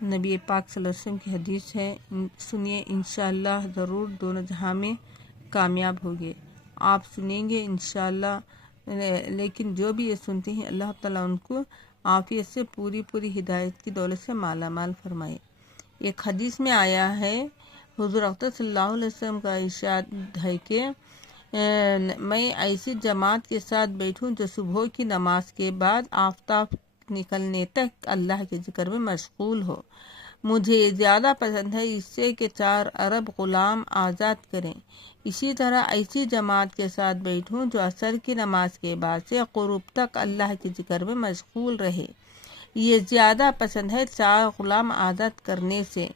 نبی پاک صلی اللہ علیہ وسلم کی حدیث ہے، سنیے انشاءاللہ ضرور دونوں جہاں میں کامیاب ہوگے۔ آپ سنیں گے انشاءاللہ، لیکن جو بھی یہ سنتے ہیں اللہ تعالیٰ ان کو عافیت سے پوری ہدایت کی دولت سے مالا مال فرمائے۔ ایک حدیث میں آیا ہے، حضور اقدس صلی اللہ علیہ وسلم کا ارشاد ہے کہ میں ایسی جماعت کے ساتھ بیٹھوں جو صبح کی نماز کے بعد آفتاب نکلنے تک اللہ کے ذکر میں مشغول ہو۔ مجھے یہ زیادہ پسند ہے اس سے کہ 4 ارب غلام آزاد کریں۔ اسی طرح ایسی جماعت کے ساتھ بیٹھوں جو عصر کی نماز کے بعد سے غروب تک اللہ کے ذکر میں مشغول رہے۔ یہ زیادہ پسند ہے 4 غلام آزاد کرنے سے۔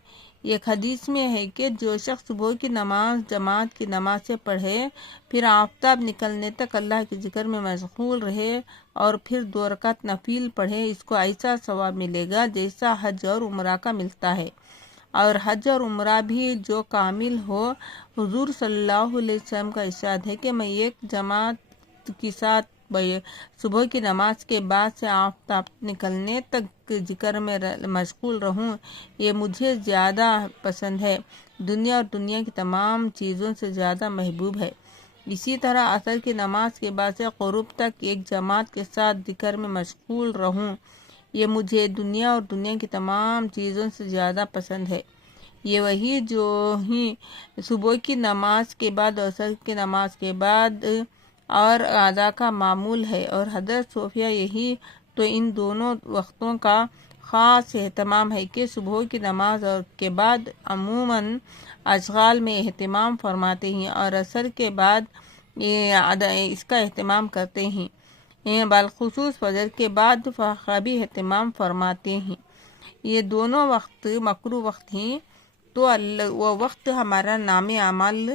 ایک حدیث میں ہے کہ جو شخص صبح کی نماز جماعت کی نماز سے پڑھے، پھر آفتاب نکلنے تک اللہ کے ذکر میں مشغول رہے اور پھر 2 رکعت نفل پڑھے، اس کو ایسا ثواب ملے گا جیسا حج اور عمرہ کا ملتا ہے۔ اور حج اور عمرہ بھی جو کامل ہو۔ حضور صلی اللہ علیہ وسلم کا ارشاد ہے کہ میں ایک جماعت کے ساتھ صبح کی نماز کے بعد سے آفتاب نکلنے تک ذکر میں مشغول رہوں، یہ مجھے زیادہ پسند ہے، دنیا اور دنیا کی تمام چیزوں سے زیادہ محبوب ہے۔ اسی طرح عصر کی نماز کے بعد سے غروب تک ایک جماعت کے ساتھ ذکر میں مشغول رہوں، یہ مجھے دنیا اور دنیا کی تمام چیزوں سے زیادہ پسند ہے۔ یہ وہی جو ہی صبح کی نماز کے بعد اور عصر کی نماز کے بعد اور ادا کا معمول ہے، اور حضرت صوفیہ یہی تو ان دونوں وقتوں کا خاص اہتمام ہے کہ صبح کی نماز اور کے بعد عموماً اشغال میں اہتمام فرماتے ہیں اور عصر کے بعد اس کا اہتمام کرتے ہیں، بالخصوص فجر کے بعد کا بھی اہتمام فرماتے ہیں۔ یہ دونوں وقت مکروہ وقت ہیں، تو وہ وقت ہمارا نام اعمال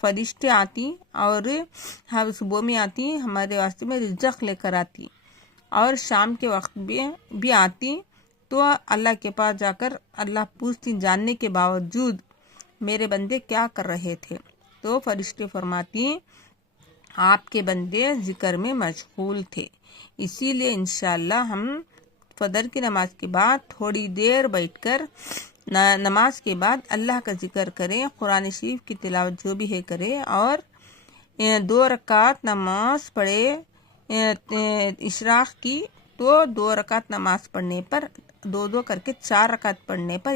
فرشتے آتی اور ہم صبح میں آتی ہمارے واسطے میں رزق لے کر آتی، اور شام کے وقت بھی آتی، تو اللہ کے پاس جا کر اللہ پوچھتی جاننے کے باوجود میرے بندے کیا کر رہے تھے، تو فرشتے فرماتی آپ کے بندے ذکر میں مشغول تھے۔ اسی لیے انشاءاللہ ہم فجر کی نماز کے بعد تھوڑی دیر بیٹھ کر نماز کے بعد اللہ کا ذکر کریں، قرآن شریف کی تلاوت جو بھی ہے کرے، اور 2 رکعت نماز پڑھے اشراق کی، تو 2 رکعت نماز پڑھنے پر 2 کر کے 4 رکعت پڑھنے پر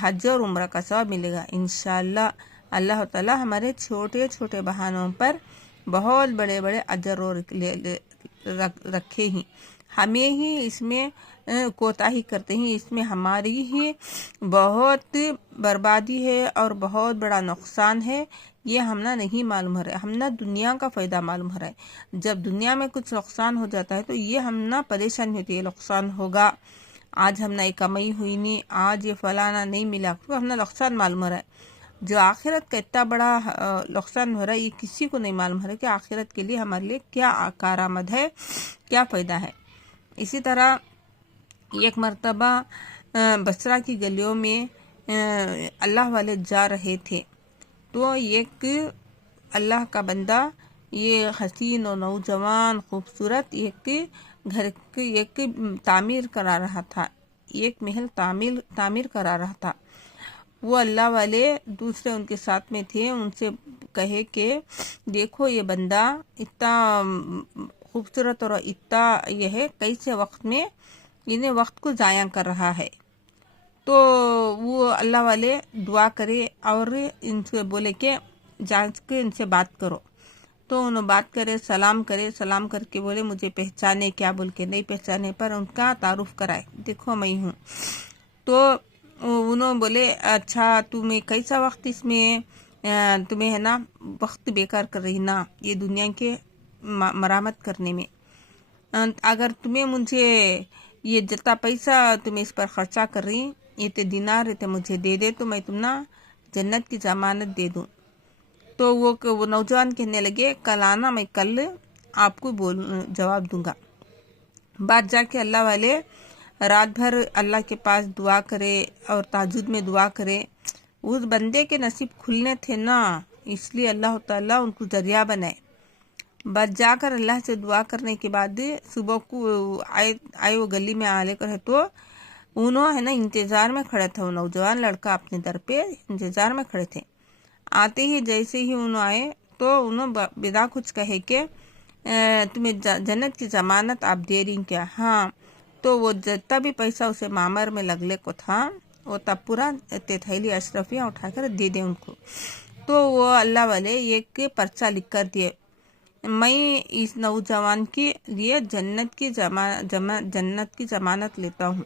حج اور عمرہ کا ثواب ملے گا انشاءاللہ۔ اللہ تعالی ہمارے چھوٹے چھوٹے بہانوں پر بہت بڑے بڑے اجر رکھے ہیں، ہمیں ہی اس میں کوتاہی کرتے ہیں، اس میں ہماری ہی بہت بربادی ہے اور بہت بڑا نقصان ہے، یہ ہمنا نہیں معلوم ہو رہا ہے، ہمنا دنیا کا فائدہ معلوم ہو رہا ہے۔ جب دنیا میں کچھ نقصان ہو جاتا ہے تو یہ ہمنا پریشانی ہوتی ہے، نقصان ہوگا، آج ہمنا یہ کمائی ہوئی نہیں، آج یہ فلانا نہیں ملا، تو ہمنا نقصان معلوم ہو رہا ہے۔ جو آخرت کا اتنا بڑا نقصان ہو رہا ہے، یہ کسی کو نہیں معلوم ہو رہا ہے کہ آخرت کے لیے ہمارے لیے کیا کارآمد ہے، کیا فائدہ ہے۔ اسی طرح ایک مرتبہ بصرہ کی گلیوں میں اللہ والے جا رہے تھے، تو ایک اللہ کا بندہ، یہ حسین و نوجوان خوبصورت ایک گھر ایک تعمیر کرا رہا تھا، ایک محل تعمیر کرا رہا تھا۔ وہ اللہ والے دوسرے ان کے ساتھ میں تھے، ان سے کہے کہ دیکھو یہ بندہ اتنا خوبصورت اور اتنا یہ ہے، کیسے وقت میں انہیں وقت کو ضائع کر رہا ہے۔ تو وہ اللہ والے دعا کرے اور ان سے بولے کہ جا کے ان سے بات کرو، تو انہوں بات کرے، سلام کر کے بولے مجھے پہچانے کیا، بول کے نہیں پہچانے پر ان کا تعارف کرائے، دیکھو میں ہوں۔ تو انہوں بولے اچھا تمہیں کیسا وقت، اس میں تمہیں ہے نا وقت بیکار کر رہی نا، یہ دنیا کے مرامت کرنے میں، اگر تمہیں مجھے یہ جتنا پیسہ تمہیں اس پر خرچہ کر رہی، یہ تے دینار تے مجھے دے دے تو میں تم نا جنت کی ضمانت دے دوں۔ تو وہ نوجوان کہنے لگے کل آنا، میں کل آپ کو جواب دوں گا۔ بعد جا کے اللہ والے رات بھر اللہ کے پاس دعا کرے اور تہجد میں دعا کرے، اس بندے کے نصیب کھلنے تھے نا، اس لیے اللہ تعالیٰ ان کو ذریعہ بنائے۔ بعد جا کر اللہ سے دعا کرنے کے بعد صبح کو آئے وہ گلی میں آ لے کر، تو انہوں ہے نا انتظار میں کھڑے تھے، وہ نوجوان لڑکا اپنے در پہ انتظار میں کھڑے تھے۔ آتے ہی جیسے ہی انہوں آئے تو انہوں بدا کچھ کہے کہ تمہیں جنت کی ضمانت آپ دے رہی کیا؟ ہاں، تو وہ جتنا بھی پیسہ اسے معمر میں لگلے کو تھا وہ تب پورا تھیلی اشرفیاں اٹھا کر دے دیں ان کو۔ تو وہ اللہ والے ایک پرچہ لکھ کر دیے، میں اس نوجوان کے لیے جنت کی ضمانت لیتا ہوں،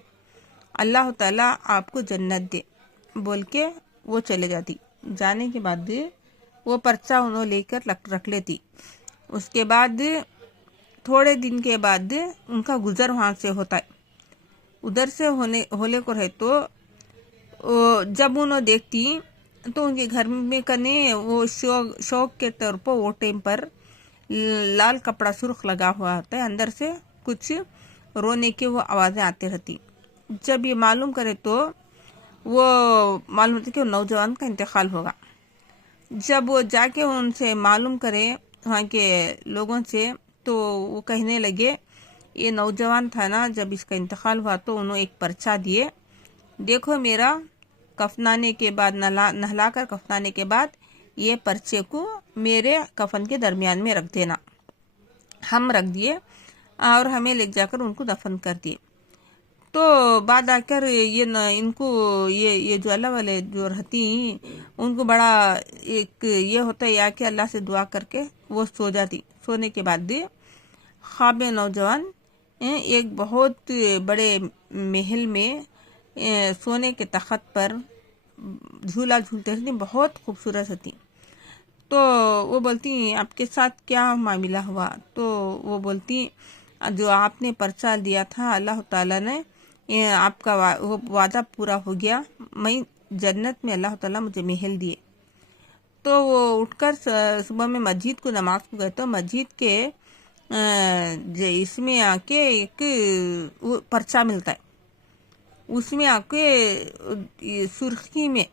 اللہ تعالیٰ آپ کو جنت دے، بول کے وہ چلے جاتی۔ جانے کے بعد وہ پرچہ انہوں لے کر رکھ لیتی۔ اس کے بعد تھوڑے دن کے بعد ان کا گزر وہاں سے ہوتا ہے، ادھر سے ہولے کو رہے تو جب انہوں دیکھتی تو ان کے گھر میں کنے وہ شوق کے طور پر وہ ٹائم پر لال کپڑا سرخ لگا ہوا ہوتا ہے، اندر سے کچھ رونے کی وہ آوازیں آتی رہتی۔ جب یہ معلوم کرے تو وہ معلوم ہوتا کہ وہ نوجوان کا انتقال ہوگا۔ جب وہ جا کے ان سے معلوم کرے وہاں کے لوگوں سے تو وہ کہنے لگے یہ نوجوان تھا نا، جب اس کا انتقال ہوا تو انہوں ایک پرچہ دیے، دیکھو میرا کفنانے کے بعد نہلا کر کفنانے کے بعد یہ پرچے کو میرے کفن کے درمیان میں رکھ دینا۔ ہم رکھ دیے اور ہمیں لے جا کر ان کو دفن کر دیے۔ تو بعد آ کر ان کو یہ جو اللہ والے جو رہتی ان کو بڑا ایک یہ ہوتا ہے یا کہ اللہ سے دعا کر کے وہ سو جاتی۔ سونے کے بعد خواب میں نوجوان ایک بہت بڑے محل میں سونے کے تخت پر جھولا جھولتے رہتی، بہت خوبصورت ہوتی۔ تو وہ بولتی آپ کے ساتھ کیا معاملہ ہوا؟ تو وہ بولتی جو آپ نے پرچہ دیا تھا اللہ تعالیٰ نے آپ کا وہ وعدہ پورا ہو گیا، میں جنت میں اللہ تعالیٰ مجھے محل دیے۔ تو وہ اٹھ کر صبح میں مسجد کو نماز کو گئے تو مسجد کے اس میں آ کے ایک پرچہ ملتا ہے، اس میں آ کے سرخی میں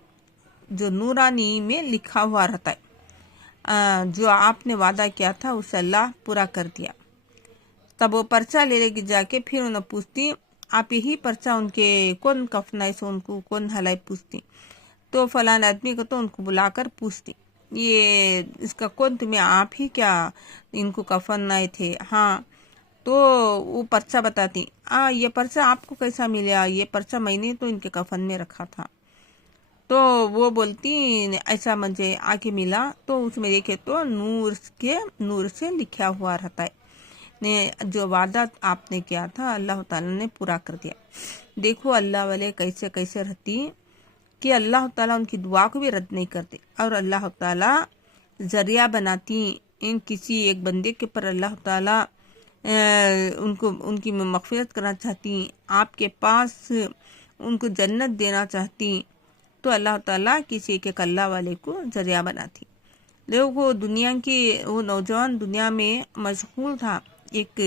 جو نورانی میں لکھا ہوا رہتا ہے جو آپ نے وعدہ کیا تھا اسے اللہ پورا کر دیا۔ تب وہ پرچہ لے لے کے جا کے پھر انہیں پوچھتی آپ یہی پرچہ ان کے کون کفنائے سے ان کو کون ہلائی پوچھتی، تو فلاں آدمی کو تو ان کو بلا کر پوچھتی یہ اس کا کون تمہیں آپ ہی کیا ان کو کفن آئے تھے؟ ہاں، تو وہ پرچہ بتاتی یہ پرچہ آپ کو کیسا ملا؟ یہ پرچہ میں نے تو ان کے کفن میں رکھا تھا۔ تو وہ بولتی ایسا مجھے آ کے ملا، تو اس میں دیکھے تو نور سے لکھا ہوا رہتا ہے جو وعدہ آپ نے کیا تھا اللہ تعالیٰ نے پورا کر دیا۔ دیکھو اللہ والے کیسے کیسے رہتی کہ اللہ تعالیٰ ان کی دعا کو بھی رد نہیں کرتے، اور اللہ تعالیٰ ذریعہ بناتی ان کسی ایک بندے کے پر اللہ تعالیٰ ان کی مغفرت کرنا چاہتی، آپ کے پاس ان کو جنت دینا چاہتی، تو اللہ تعالیٰ کسی ایک اللہ والے کو ذریعہ بناتی۔ وہ دنیا کی وہ نوجوان دنیا میں مشغول تھا، ایک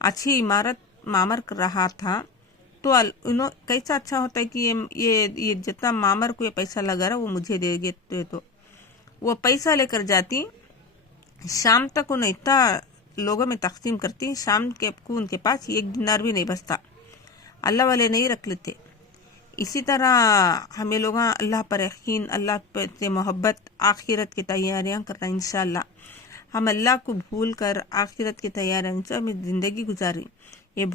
اچھی عمارت معمر کر رہا تھا، تو انہوں کیسا اچھا ہوتا ہے کہ یہ جتنا معمر کو یہ پیسہ لگا رہا وہ مجھے دے گے، تو وہ پیسہ لے کر جاتی، شام تک انہیں اتنا لوگوں میں تقسیم کرتی، شام کے کو ان کے پاس ایک دینار بھی نہیں بچتا، اللہ والے نہیں رکھ لیتے۔ اسی طرح ہمیں لوگوں اللہ پر یقین، اللہ پر محبت، آخرت کی تیاریاں کرنا، انشاءاللہ ہم اللہ کو بھول کر آخرت کی تیاریاں میں زندگی گزاری۔